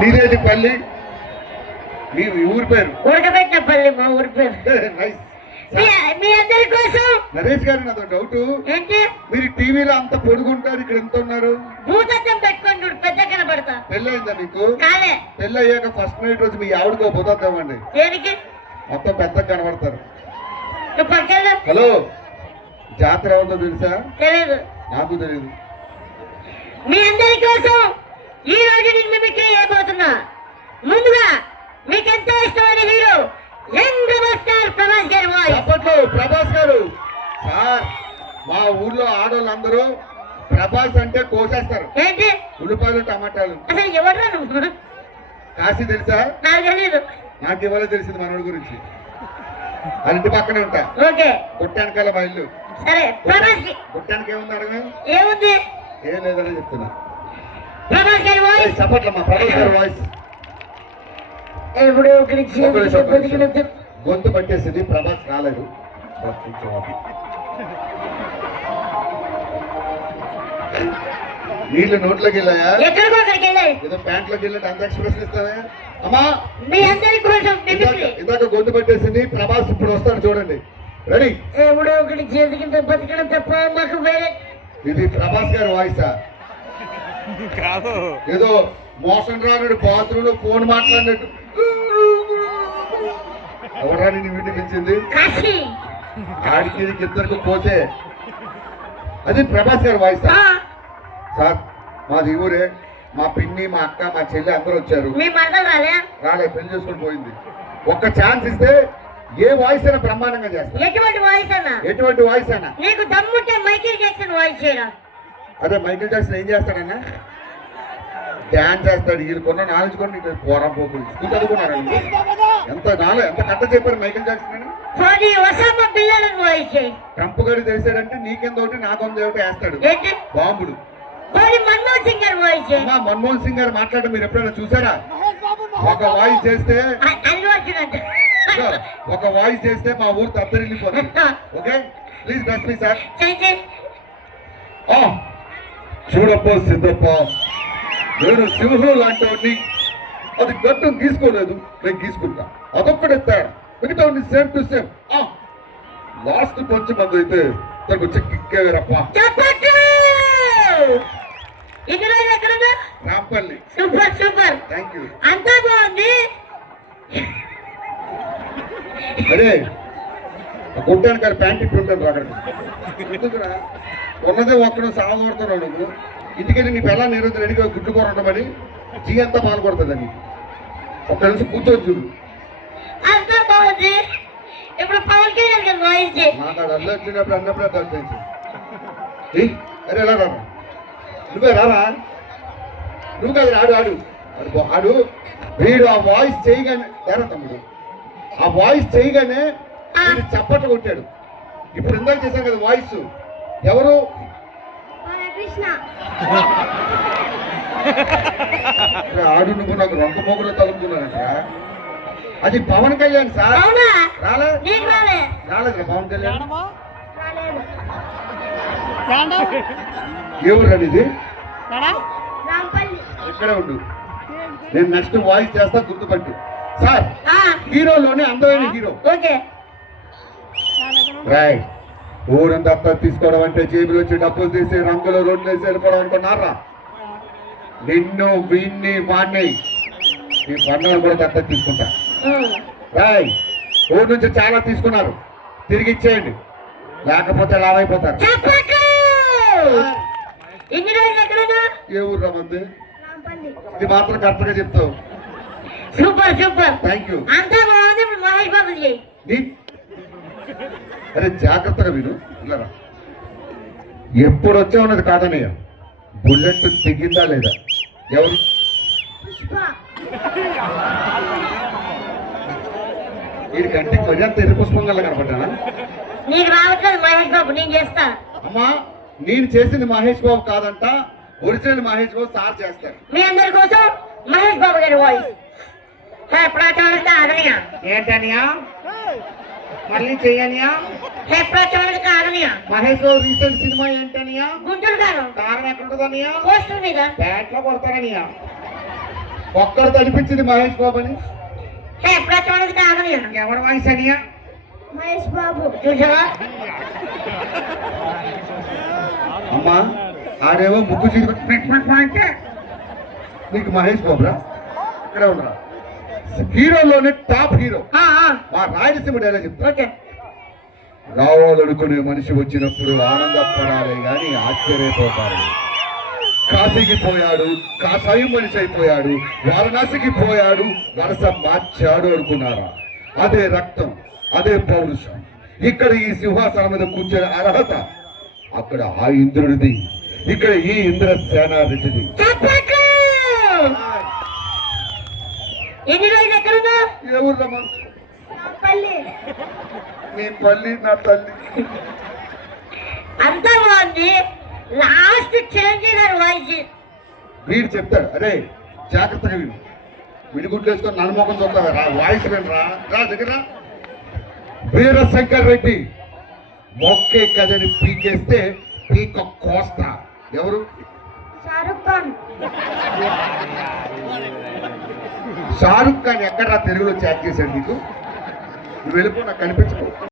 నీదేది పల్లి? మీ ఊరి పేరు? ఉడకబెట్టిన పల్లి మా ఊరి పేరు. నైస్. మీ అందరి కోసం నరేష్ గారు నాతో డౌట్ ఏంటి, మీరు టీవీలో అంత పొడుగుంటారు, ఇక్కడ ఎంత ఉన్నారు? భూతత్వం పెట్టుకొని చూడు, పెద్ద కనబడతా. పెళ్ళయిందా మీకు? కాలే. పెళ్ళి అయ్యాక ఫస్ట్ నైట్ రోజు మీ ఆవిడకో పోతామండి, దేనికి? మొత్తం పెద్ద కనబడతారు. నువ్వు పక్కన. హలో, జాతర ఎవరితో తెలుసా? తెలియదు. నాకు తెలియదు. మీ అందరి కోసం ఈ రోజు నేను మిమిక్రీ చేయబోతున్నా. ముందుగా మీకు ఎంతో ఇష్టమైన hero young rebel star Prabhas గారి వాయిస్. అప్పట్లో ప్రభాస్ గారు. సార్, మా ఊర్లో ఆడవాళ్ళందరూ ప్రభాస్ అంటే కోసేస్తారు. ఏంటి? ఉల్లిపాయలు టమాటాలు. అసలు ఎవరు నువ్వు? కాశీ తెలుసా? నాకు తెలియదు. నాకు ఇవాళ తెలిసింది మనోడి గురించి. వాళ్ళ ఇంటి పక్కనే ఉంటా. ఓకే. కొట్టానికాల మా ఇల్లు. సరే, ప్రభాస్ కొట్టానికి ఏముంది అడగ? ఏముంది? ఏం లేదని చెప్తున్నా. ప్రభాస్ గారి వాయిస్. చప్పట్ల మా ప్రభాస్ గారి వాయిస్. ఎప్పుడో గొంతు పట్టేసింది, ప్రభాస్ రాలేదు. నీళ్లు నోట్లోకి వెళ్ళాయా? ఎక్కడికో అక్కడికి వెళ్ళాయి. ఏదో ప్యాంట్లోకి వెళ్ళి అంత ఎక్స్ప్రెషన్ ఇస్తావా? అమ్మా, మీ అందరి కోసం ఇందాక గొంతు పట్టేసింది. ప్రభాస్ ఇప్పుడు వస్తాడు, చూడండి. రెడీ? ఎప్పుడో ఒకటి చేతికింత బతకడం తప్ప మాకు వేరే. ఇది ప్రభాస్ గారి వాయిసా? కాదు, ఏదో మోషన్ రానుడు బాత్రూంలో ఫోన్ మాట్లాడినట్టు. ఎవరా నేను వినిపించింది? ఆడికి ఇద్దరికి పోతే అది ప్రభాస్ గారి వాయిస్. సార్, మాది ఊరే. మా పిన్ని, మా అక్క, మా చెల్లి అందరూ వచ్చారు. రాలే, పెళ్లి చేసుకొని పోయింది. ఒక్క ఛాన్స్ ఇస్తే ఏ వాయిస్ అయినా బ్రహ్మాండంగా చేస్తారు. ఎటువంటి వాయిస్ అన్నా? ఎటువంటి వాయిస్ అయినా. నీకు దమ్ముంటే మైకేల్ జాక్సన్ వాయిస్ చేయరా? అదే మైకేల్ జాక్సన్ ఏం చేస్తాడన్నా? డ్యాన్స్ చేస్తాడు. వీళ్ళు కొన్న నాలెడ్జ్ కూడా నీకు పోరం పోతుంది. స్కూల్ చదువుకున్నారండి. ఎంత నాలెడ్జ్, ఎంత కట్ట చెప్పారు మైకేల్ జాక్సన్ అని. ట్రంప్ గారు తెలిసాడంటే నీకెంత ఒకటి నాకొంత ఒకటి వేస్తాడు బాంబుడు. మన్మోహన్ సింగ్ గారు మాట్లాడడం మీరు ఎప్పుడైనా చూసారా? ఒక వాయిస్ చేస్తే మా ఊరు తత్తరిల్లిపోతుంది. Okay, please bless me sir. చూడప్ప సిద్ధప్ప, నేను సింహం లాంటి వాడిని. అది గట్టం తీసుకోలేదు, నేను తీసుకుంటా. అదొక్కడే తేడా, మిగతా సేమ్ టు సేమ్. లాస్ట్ కొంచెం మంది అయితే తనకు వచ్చి Kikkerappa. Rampalli. Super super, thank you. అంతా బాగుంది. అదే కొట్టాను కానీ ప్యాంట్ ఇట్టు ఉంటాను అక్కడ. ఎందుకురా ఉన్నదే ఒక్కడు సాగబడుతున్నావు నువ్వు. ఇంటికెళ్ళి నీ పిల్లలు నేను రెడీగా గుడ్డు కూర ఉండమని జీ అంతా పాలు కొడుతుందని ఒక్క నిమిషం కూర్చొని చూడు. అంతా బాగుంది. ఇప్పుడు పవన్ కళ్యాణ్ గారు వాయిస్ చేయి. మాట్లాడు. అల్లు వచ్చినప్పుడు అన్నప్పుడు అది తెలుసు. అరే ఎలా రారా? నువ్వే రారా? నువ్వు కాదు, ఆడు ఆడు ఆడు. వీడు ఆ వాయిస్ చేయగానే తేరా తమ్ముడు, ఆ వాయిస్ చేయగానే చప్పట్లు కొట్టాడు. ఇప్పుడు ఇందాక చేశాను కదా వాయిస్. ఎవరు? ఆడు నువ్వు నాకు రొంక మొగ్గులో తలుపుతున్నానంట. అది పవన్ కళ్యాణ్ సార్. రాలేదు పవన్ కళ్యాణ్. ఏ ఊరు ఇది? ఇక్కడే ఉండు, నేను నెక్స్ట్ వాయిస్ చేస్తా, గుర్తుపట్టు. సార్, హీరోలోనే అందమైన హీరో. రైట్. ఊరంతా తీసుకోవడం అంటే జేబులు వచ్చి డబ్బులు తీసి రంగులో రోడ్లు వేసి వెళ్ళిపోవడం అనుకున్నారా? నిన్ను, వీణ్ణి, వాణ్ణి, ఈ బండారు కూడా దత్త తీసుకుంటా. రైట్. ఊరు నుంచి చాలా తీసుకున్నారు, తిరిగి ఇచ్చేయండి, లేకపోతే లావైపోతారు. ఏ ఊరు రమ్మంది? ఇది మాత్రం కరెక్ట్ గా చెప్తావు. Super super, thank you. అంతా బాగుంది. మహేష్ బాబు అరే జాగ్రత్తగా విను. ఇలా ఎప్పుడు వచ్చే ఉన్నది కాదనయ్య, బుల్లెట్ తెగిందా లేదా? ఎవరు? వీడి కంటికి మరి అంత ఎర్ర పుష్పంగా కనపడ్డానా? నీకు రావట్లేదు మహేష్ బాబు, నేను చేస్తా. అమ్మా, నేను చేసింది మహేష్ బాబు కాదంట, ఒరిజినల్ మహేష్ బాబు సార్ చేస్తారు. మీ అందరి కోసం మహేష్ బాబు గారి వాయిస్. ఏంటనియా? మళ్ళీ చెయ్యనియా? Mahesh Babu recent cinema ఏంటనియా? గుంటూరు గారు. కారణం ఎక్కడుంటుందనియా? పోస్టర్ మీద బ్యాట్ లో కొడతారనియా? ఒక్కడితో అనిపించింది మహేష్ బాబు అని. ఎప్పుడు వచ్చి కాదని ఎవరి వాయిస్ అనియా? మహేష్ బాబు చూసావా? అమ్మా ఆడేమో ముక్కు చీరు నీకు మహేష్ బాబురా ఇక్కడే ఉండరా. హీరోలోనే టాప్ హీరో మా రాయలసీమ డైలాగ్ చెప్తా. ఓకే రావాలనుకునే మనిషి వచ్చినప్పుడు ఆనందపడాలి కానీ ఆశ్చర్యపోతాడు. కాశీకి పోయాడు, కాషాయం మనిషి అయిపోయాడు, వారణాసికి పోయాడు, వరస మార్చాడు అనుకున్నారా? అదే రక్తం, అదే పౌరుషం. ఇక్కడ ఈ సింహాసనం మీద కూర్చొని అర్హత అక్కడ ఆ ఇంద్రుడిది, ఇక్కడ ఈ ఇంద్రసేనారెడ్డిది. ఎన్ని రోజులు ఎక్కడున్నా? ఏ ఊర్లమ్మా? నీ పల్లి నా తల్లి. అంతా బాగుంది. లాస్ట్ చేంజ్ గారు వాయిస్ వీడు చెప్తాడు, అరే జాగ్రత్తగా విను, విడిగుడ్లు వేసుకొని నన్నుమోకం చూస్తావా, రా వాయిస్ వినరా, రా దగ్గర. వీరశంకర్ రెడ్డి మొక్కే కథని పీకేస్తే పీక కోస్తా. ఎవరు? షారుఖ్ ఖాన్. షారుఖ్ ఖాన్ ఎక్కడా తెలుగులో చాట్ చేశాడు నీకు? నువ్వు వెళ్ళిపో, నాకు కనిపించకు.